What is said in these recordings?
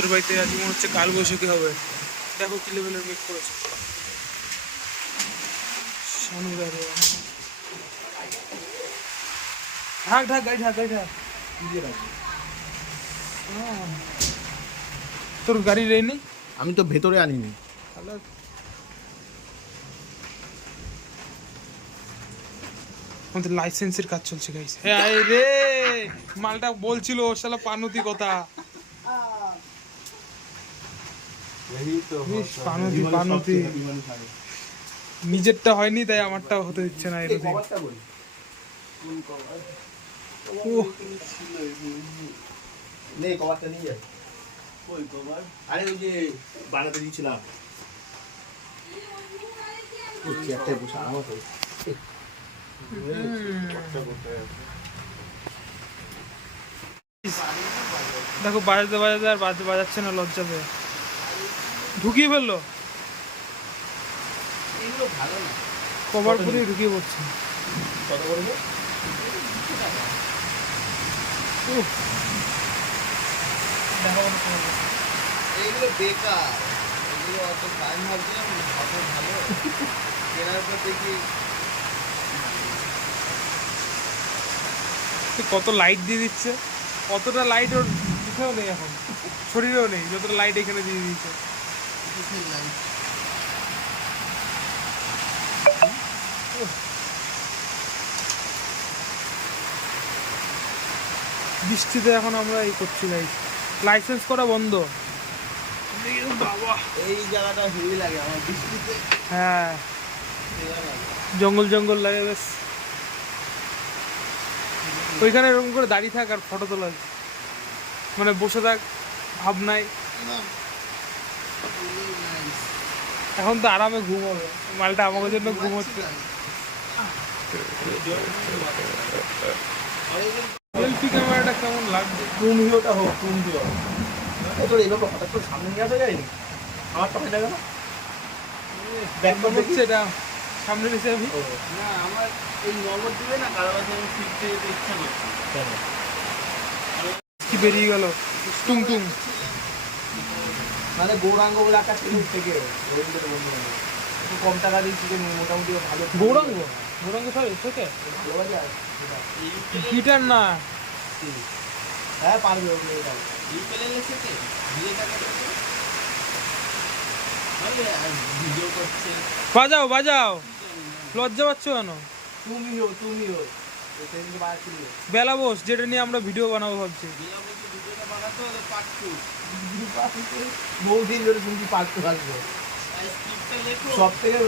আমাদের বাড়িতে আজ মনে হচ্ছে কাল বৈশাখী হবে। দেখো কি লেভেলের মেঘ করেছে। ঢাক ঢাক গাড়ি ঢাক গাড়ি ঢাক। তোর গাড়ি রেনি? আমি তো ভেতরে আনিনি। আমাদের লাইসেন্সের কাজ চলছে গাইস। এই রে মালটা বলছিল ওর শালা পানুতি কথা। পানুতি পানুতি নিজেরটা হয়নি তাই আমারটাও হতে দিচ্ছে না। এরকম নেই কভারটা নিয়ে যাই। ওই কভার আরে ওই যে বানাতে দিয়েছিলাম চেয়ারটায় বসে আমার দেখো বাজাতে বাজাতে আর বাজাচ্ছে না, লজ্জা পেয়ে ঢুকিয়ে ফেললো। কভার করে ঢুকিয়ে পড়ছে। কত করবো? এইগুলো বেকার, এগুলো অত টাইম ভাবছিলাম ভালো কেনার পর দেখি কত লাইট দিয়ে দিচ্ছে। কতটা লাইট ওর মুখেও নেই, এখন শরীরেও নেই, যতটা লাইট এখানে দিয়ে দিচ্ছে। বৃষ্টিতে এখন আমরা এই করছি গাইস, লাইসেন্স করা বন্ধ। বাবা এই জায়গাটা হেভি লাগে আমার বৃষ্টিতে। হ্যাঁ জঙ্গল জঙ্গল লাগে বেশ। ওইখানে এরকম করে দাঁড়িয়ে থাক আর ফটো তোলা, মানে বসে থাক ভাব নাই। এখন তো আরামে ঘুম হবে, মালটা আমাদের জন্য ঘুম হচ্ছে। সেলফি ক্যামেরাটা কেমন লাগছে? তুমিওটা হোক, তুমিও তোর এইভাবে হঠাৎ করে সামনে নিয়ে আসা যায়নি। আমার তো হয়ে যাবে না ব্যাক হচ্ছে এটা সামনে এসে আমি না আমার এই নগদ দিবে না কারো কাছে আমি ফিরতে যেতে ইচ্ছা করছি। কি বেরিয়ে গেল টুং টুং। মানে গৌরাঙ্গ বলে একটা ছিল থেকে কম টাকা দিচ্ছি যে মোটামুটি ভালো গৌরাঙ্গ গৌরাঙ্গ স্যার থেকে গিটার না। হ্যাঁ পারবে বাজাও বাজাও, লজ্জা পাচ্ছ কেন? তুমিও বেলা বস, যেটা নিয়ে আমরা ভিডিও বানাবো ভাবছি। বহুদিন ধরে তুমি পারতে পারবে। সব থেকে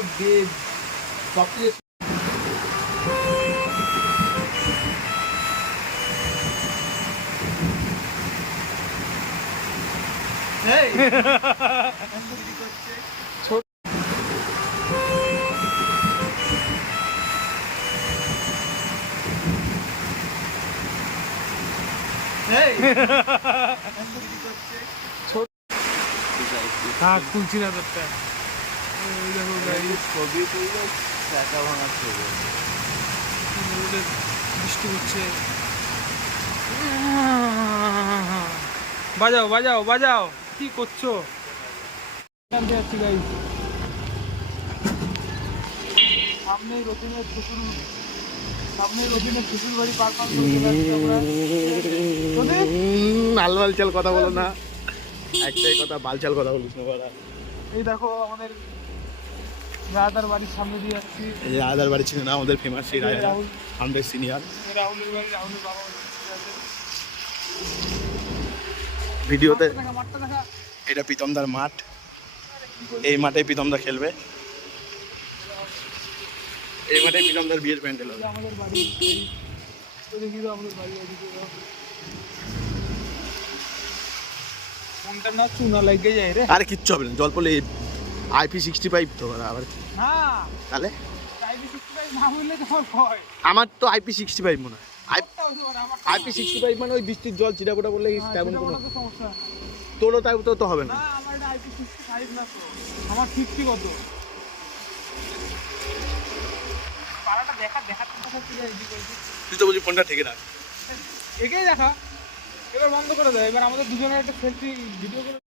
খুলছি না তোরটা। ছবি তুললে টাকা ভাঙার ছবি বৃষ্টি হচ্ছে। বাজাও বাজাও বাজাও, কি করছো? সামনে রতিনের শ্বশুর বাড়ি পার পার বালচাল কথা বলো না, একটাই কথা বালচাল কথা বলিস না। এই দেখো আমাদের রাধার বাড়ির সামনে দিয়ে যাচ্ছি। এই রাধার বাড়ি ছিল না আমাদের ফেমাস, সেই রাহুল আমাদের সিনিয়র। রাহুলের বাড়ি, রাহুলের বাবা ভিডিওতে এটা প্রীতমদার মাঠ, এই মাঠে প্রীতমদা খেলবে, এই মাঠে প্রীতমদার বিয়ের প্যান্ডেল হবে। আমাদের বাড়ি আমাদের বাড়ি ফোনটা না চুনা লাগে যায় রে। আরে কিচ্ছু হবে না, জল পড়লে IP65 তো আবার না তাহলে IP65 না হইলে তোমার ভয়। আমার তো IP65 মনে হয়। IP65 মানে ওই বৃষ্টির জল চিরাপোটা বললে তেমন কোনো সমস্যা না। তোরও তাই তো হবে না। না আমার এটা IP65 না তো, আমার 50 কত পারাটা। দেখাতে কথা কি এডি করেছিস তুই তো বলছিস ফোনটা থেকে রাখ। এগিয়ে দেখা এবার বন্ধ করে দেয়, এবার আমাদের দুজনের একটা সেলফি ভিডিও করে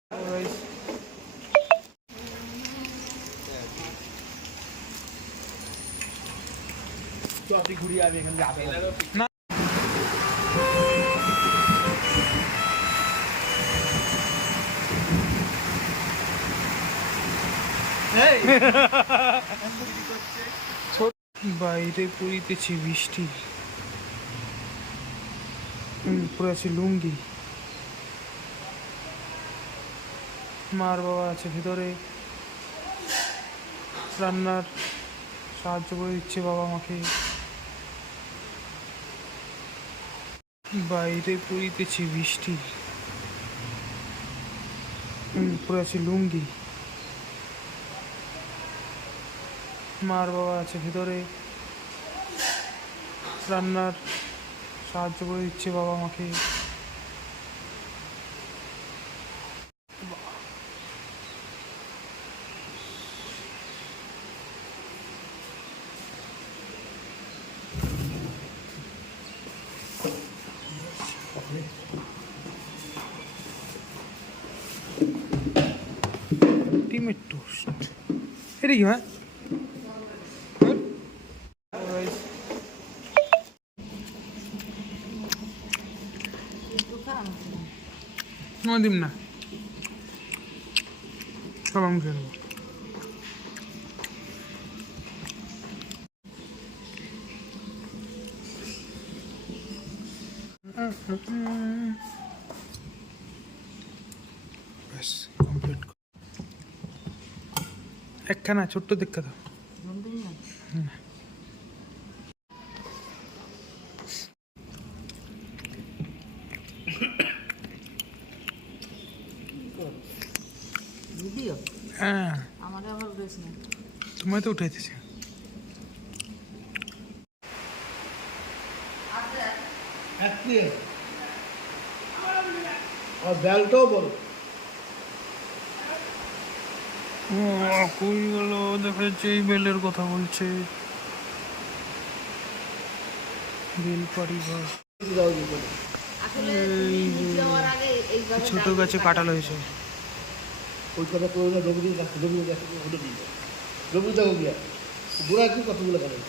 তুই ঘুরিয়ে আমি এখান থেকে না। বাইরে পড়িতেছে বৃষ্টি, পরে আছে লুঙ্গি, মার বাবা আছে ভিতরে, রান্নার সাহায্য করে দিচ্ছে বাবা মাকে। বাইরে পড়িতেছে বৃষ্টি, পরে আছে লুঙ্গি, মার বাবা আছে ভিতরে, রান্নার সাহায্য করে দিচ্ছে বাবা মাকে। ডিমের টোস্ট, এটা কি? দিম না, সব আমি খেয়ে নেবো। ব্যাস কমপ্লিট। একখানা ছোট্ট দেখা দাও। হ্যাঁ, তোমায় তো উঠাইতেছে। আর বেলটাও বড়। কই গেল? দেখা যাচ্ছে এই বেলের কথা বলছে। বেল পাড়ি ঘর, ছোট গাছে কাটাল হয়েছে। ওই কথা করে রবিদের কাছে রবিদের কাছে ওটা দিয়ে রবিদা গিয়া বুড়া কি কতগুলো কাটাল।